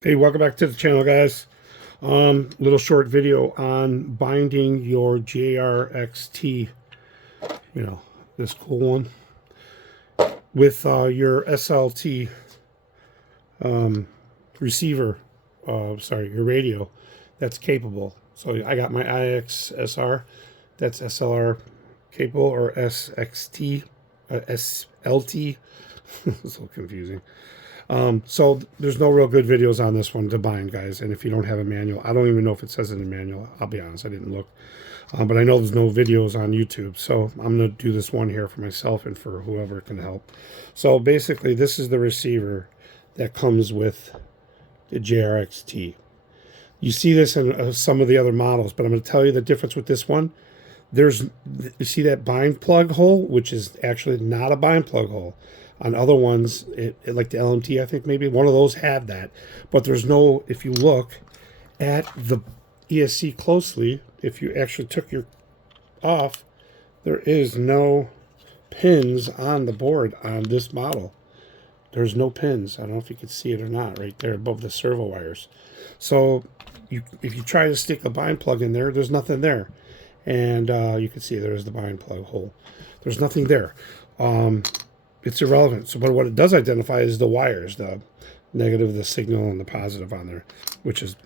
Hey, welcome back to the channel, guys. Little short video on binding your JRxT, this cool one, with your SLT receiver, your radio that's capable. So I got my IXSR, that's SLR capable, or SXT, SLT, so confusing. So there's no real good videos on this one to bind, guys. And if you don't have a manual, I don't even know if it says it in the manual. I'll be honest, I didn't look. But I know there's no videos on YouTube. So I'm going to do this one here for myself and for whoever can help. So basically, this is the receiver that comes with the JRxT. You see this in some of the other models, but I'm going to tell you the difference with this one. You see that bind plug hole, which is actually not a bind plug hole. On other ones, like the LMT, I think maybe one of those had that. But there's no, if you look at the ESC closely, if you actually took your off, there is no pins on the board on this model. There's no pins. I don't know if you can see it or not, right there above the servo wires. So if you try to stick the bind plug in there, there's nothing there. And you can see there's the bind plug hole. There's nothing there. It's irrelevant. So, but what it does identify is the wires, the negative, the signal, and the positive on there, which is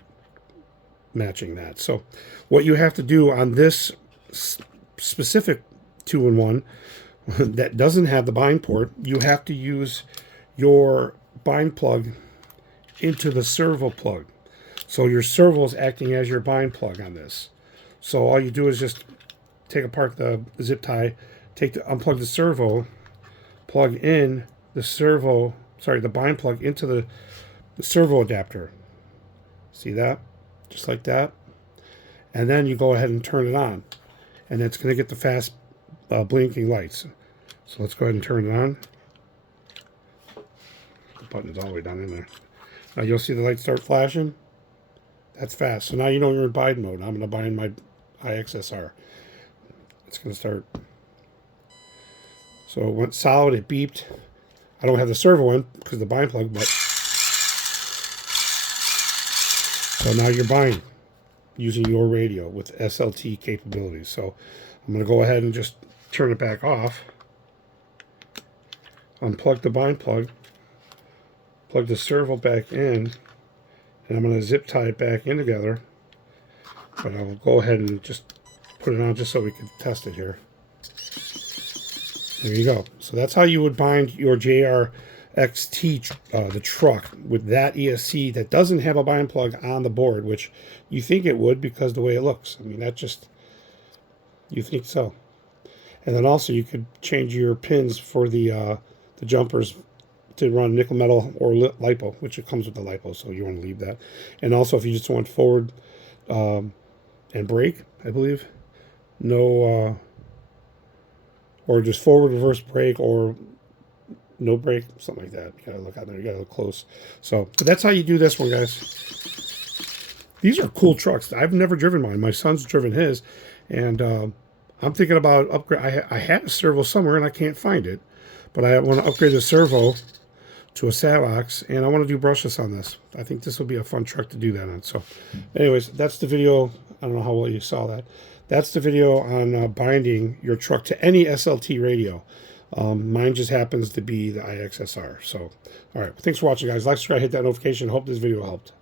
matching that. So what you have to do on this specific 2-in-1 that doesn't have the bind port, you have to use your bind plug into the servo plug. So your servo is acting as your bind plug on this. So all you do is just take apart the zip tie, unplug the servo, plug in the bind plug into the servo adapter. See that? Just like that. And then you go ahead and turn it on. And it's going to get the fast blinking lights. So let's go ahead and turn it on. The button is all the way down in there. Now you'll see the lights start flashing. That's fast. So now you know you're in bind mode. I'm going to bind my IXSR. It's going to start. So it went solid, it beeped. I don't have the servo in because of the bind plug, but so now you're binding using your radio with SLT capabilities. So I'm going to go ahead and just turn it back off. Unplug the bind plug, plug the servo back in, and I'm going to zip tie it back in together. But I'll go ahead and just put it on just so we can test it here. There you go. So that's how you would bind your JRxT, the truck, with that ESC that doesn't have a bind plug on the board, which you think it would because the way it looks. I mean, that just, you think so. And then also you could change your pins for the jumpers to run nickel metal or LiPo, which it comes with the LiPo, so you want to leave that. And also if you just want forward and brake, I believe, no... or just forward, reverse brake, or no brake, something like that. You gotta look out there. You gotta look close. So, but that's how you do this one, guys. These are cool trucks. I've never driven mine. My son's driven his, and I'm thinking about upgrade. I had a servo somewhere, and I can't find it, but I want to upgrade the servo to a Savox, and I want to do brushless on this. I think this will be a fun truck to do that on. So, anyways, that's the video. I don't know how well you saw that. That's the video on binding your truck to any SLT radio. Mine just happens to be the IXSR. So, all right. Thanks for watching, guys. Like, subscribe, hit that notification. Hope this video helped.